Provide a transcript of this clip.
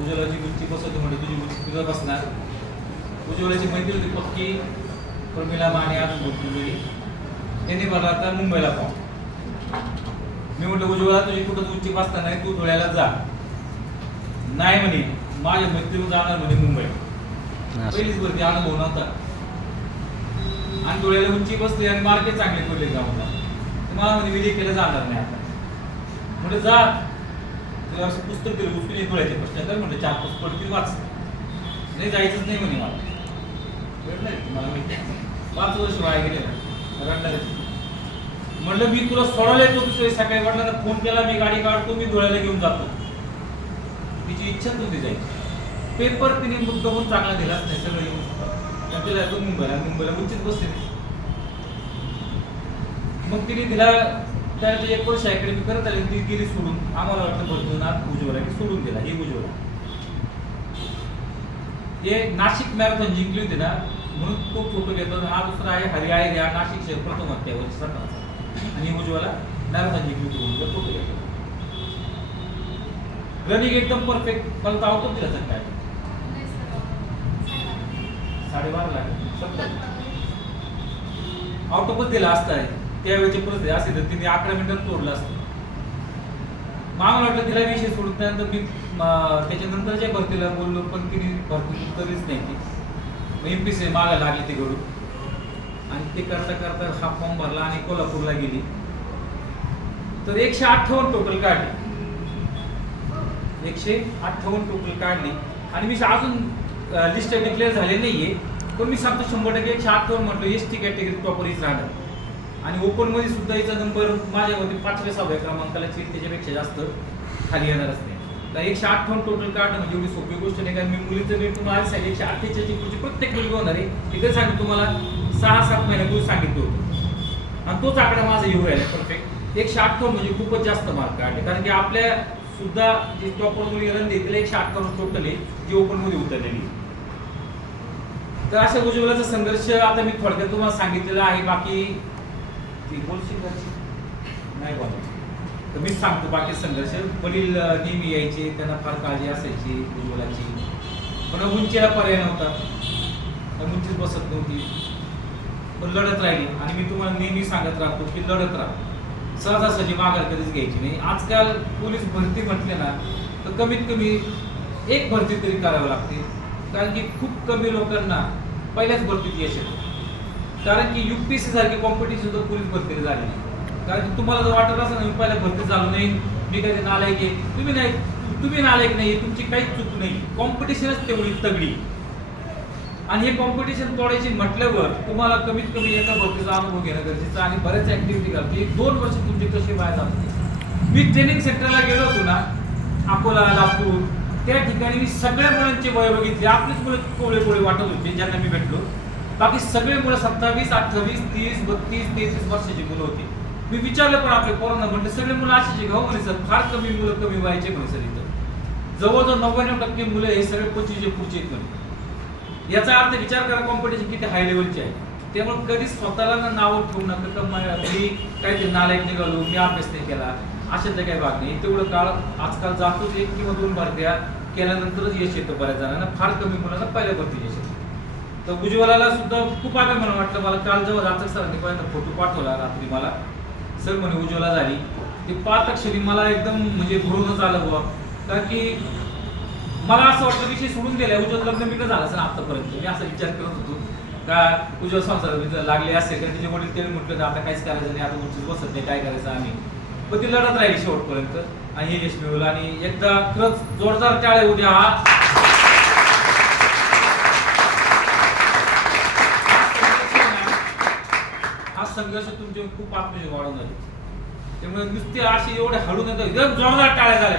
उज्ज्वलाची उंची बसवतो म्हणजे तुझी उंची तुझं बसणार. उज्ज्वलाची मैत्री होती पक्की. प्रमिला माने अजून बोलतो मुली त्यांनी मला आता मुंबईला पाहू. मी म्हटलं उज्ज्वला तुझी कुठं उंची बसता नाही तू धुळ्याला जा. नाही म्हणे माझ्या मैत्रीवर जाणार म्हणे मुंबई. पहिलीच वरती अनुभव नव्हता आणि डोळ्याला उंची बसली आणि मार्के चांगले पडले गावाला मला म्हणजे विजय केलं जाणार नाही आता. म्हणजे जा. तुला असं पुस्तक दिलं उचलून एक डोळ्याचे प्रश्न कर म्हणलं चार पुस्तक पडतील वाच. नाही जायचंच नाही म्हणे मला. वेळ नाही मला माहिती पाच वर्ष वाया गेले रडणार म्हणलं मी तुला सोडायला येतो दुसरे सकाळी. वाटलं फोन केला मी गाडी काढतो मी धुळ्याला घेऊन जातो. तिची इच्छा तुझी जायची पेपर तिने मुद्दा पण चांगला दिलाच नाही सगळं येऊन तर येतो मुंबईला मुंबईला उंचीच बसते मग तिने तिला त्यानंतर एक वर्ष अकॅडमी करत आली ती गेली सोडून. आम्हाला वाटतं ना उज्ज्वला की सोडून दिला ही उज्ज्वला. हे नाशिक मॅरेथॉन जिंकली होती ना म्हणून तो फोटो घेतो हा दुसरा आहे हरी आहे या नाशिक शहर प्रथम होते वर्ष आणि उज्ज्वला मॅरेथॉन जिंकली होती म्हणून फोटो घेतो रनिंग एकदम परफेक्ट मला तर आवडतो तिला काय? साडेबारा लाख. सत्तर. आउट ऑफच दिला असता. त्यावेळेची परिस्थिती असते तर तिने अकरा मिनिटात तोडलं असतं. मला वाटलं तिला विषय सोडून त्यानंतर मी त्याच्यानंतरच्या भरतीला बोललो पण तिने भरती तरीच नाही ती एम पी सी मागा लागली ती घडून आणि ते करता करता हा फॉर्म भरला आणि कोल्हापूरला गेली. तर एकशे अठ्ठावन्न टोटल काढली. एकशे अठ्ठावन्न टोटल काढली. आणि मी अजून लिस्ट डिक्लेअर झाले नाहीये पण मी सांगतो शंभर टक्के एकशे अठ्ठावन्न म्हटलं एस टी कॅटेगरी प्रॉपर हीच राहणार. आणि ओपनमध्ये सुद्धा हिचा नंबर माझ्या मते पाचव्या सहाव्या क्रमांकाला चिर त्याच्यापेक्षा जास्त खाली येणारच नाही. तर एकशे अठ्ठावन्न टोटल काढणं म्हणजे एवढी सोपी गोष्ट नाही. कारण मी मुलीचं मी तुम्हाला आज सांगितलं एकशे अठ्ठेचाळीस पुढची प्रत्येक मुलगी होणार आहे. तिथे सांगितलं तुम्हाला सहा सात महिन्यापूर्वी सांगितलं होतं. आणि तोच आकडा माझा येऊ राहिला परफेक्ट एकशे अठ्ठावन्न म्हणजे खूपच जास्त मार्क काढले. कारण की आपल्या सुद्धा जे टॉपर मुली रन तिला एकशे अठ्ठावन्न टोटल आहे जी ओपनमध्ये उतरलेली तर अशा गोष्टीचा संघर्ष आता मी थोडक्यात तुम्हाला सांगितलेला आहे. बाकी ती बोलशील नाही बाबा. तर मीच सांगतो बाकी संघर्ष. वडील नेहमी यायचे त्यांना फार काळजी असायची उज्ज्वलाची पण उंचीला पर्याय नव्हता. तर उंचीच बसत नव्हती. पण लढत राहिली. आणि मी तुम्हाला नेहमी सांगत राहतो की लढत राहा. सहजासहजी माघार कधीच घ्यायची नाही. आजकाल पोलीस भरती म्हटले ना तर कमीत कमी एक भरती तरी करावी लागते. कारण की खूप कमी लोकांना पहिल्याच भरतीत यश येतं. कारण की युपीएससी सारखी कॉम्पिटिशन तर पोलीस भरती झाली कारण की तुम्हाला जर वाटत असेल ना मी पहिल्या भरती झालो नाही मी कधी नालायक आहे तुम्ही नाही तुम्ही नालायक नाही तुमची काहीच चूक नाही. कॉम्पिटिशनच तेवढी तगडी. आणि हे कॉम्पिटिशन तोडायची म्हटल्यावर तुम्हाला कमीत कमी एका भरतीचा अनुभव घेणं गरजेचं आणि बऱ्याच ऍक्टिव्हिटी घालते एक दोन वर्ष तुमचे कसे वाया जातात? मी ट्रेनिंग सेंटरला गेलो होतो ना अकोला लातूर. त्या ठिकाणी मी सगळ्या मुलांचे वय बघितले. आपलीच मुलं कोवळे कोळे वाटत होते ज्यांना मी भेटलो. बाकी सगळे मुलं सत्तावीस अठ्ठावीस तीस बत्तीस तेहतीस वर्षाची मुलं होती. मी विचारलं पण आपल्या पोरांना म्हटलं सगळे मुलं अशीचे गाव हो? म्हणे सर फार कमी मुलं कमी व्हायचे म्हणे सर इथं. जवळजवळ नव्याण्णव टक्के मुलं हे सगळे पंचवीसचे पुढचे आहेत म्हणे. याचा अर्थ विचार करा कॉम्पिटिशन किती हाय लेवलची आहे. त्यामुळे कधीच स्वतःला ना नाव ठेवू नका का मी काहीतरी नालायक निघालो मी अभ्यास नाही केला अशातलं काही भाग नाही. तेवढं काळ आजकाल जातोच एक किंवा दोन भरत्या केल्यानंतरच यश येतं बऱ्याच जणांना. फार कमी मुलांना पहिल्या भरती यश येतं. तर उज्ज्वलाला सुद्धा खूप अभिमान वाटलं मला काल जेव्हा जाचक सरांनी पहिल्यांदा फोटो पाठवला रात्री मला. सर म्हणे उज्ज्वला झाली. ते पाच क्षणी मला एकदम म्हणजे भरूनच आलं बुवा. कारण की मला असं वाटलं विषय सोडून गेला उज्ज्वल लग्न मी झालं असं आतापर्यंत? मी असा विचार करत होतो. का उज्ज्वल संसार लागले असेल कारण तिचे वडील त्याने म्हटलं आता काहीच करायचं नाही आता उंचीच बसत नाही काय करायचं आम्ही? पण ती लढत राहिली शेवटपर्यंत. आणि हे यश मिळवलं. आणि एकदा खरंच जोरदार टाळे उद्या हा हा संघर्ष तुमचे खूप आत्मविश्वास वाढून जाते त्यामुळे नुसते असे एवढे हळू येतात. एकदम जोरदार टाळ्या झाल्या.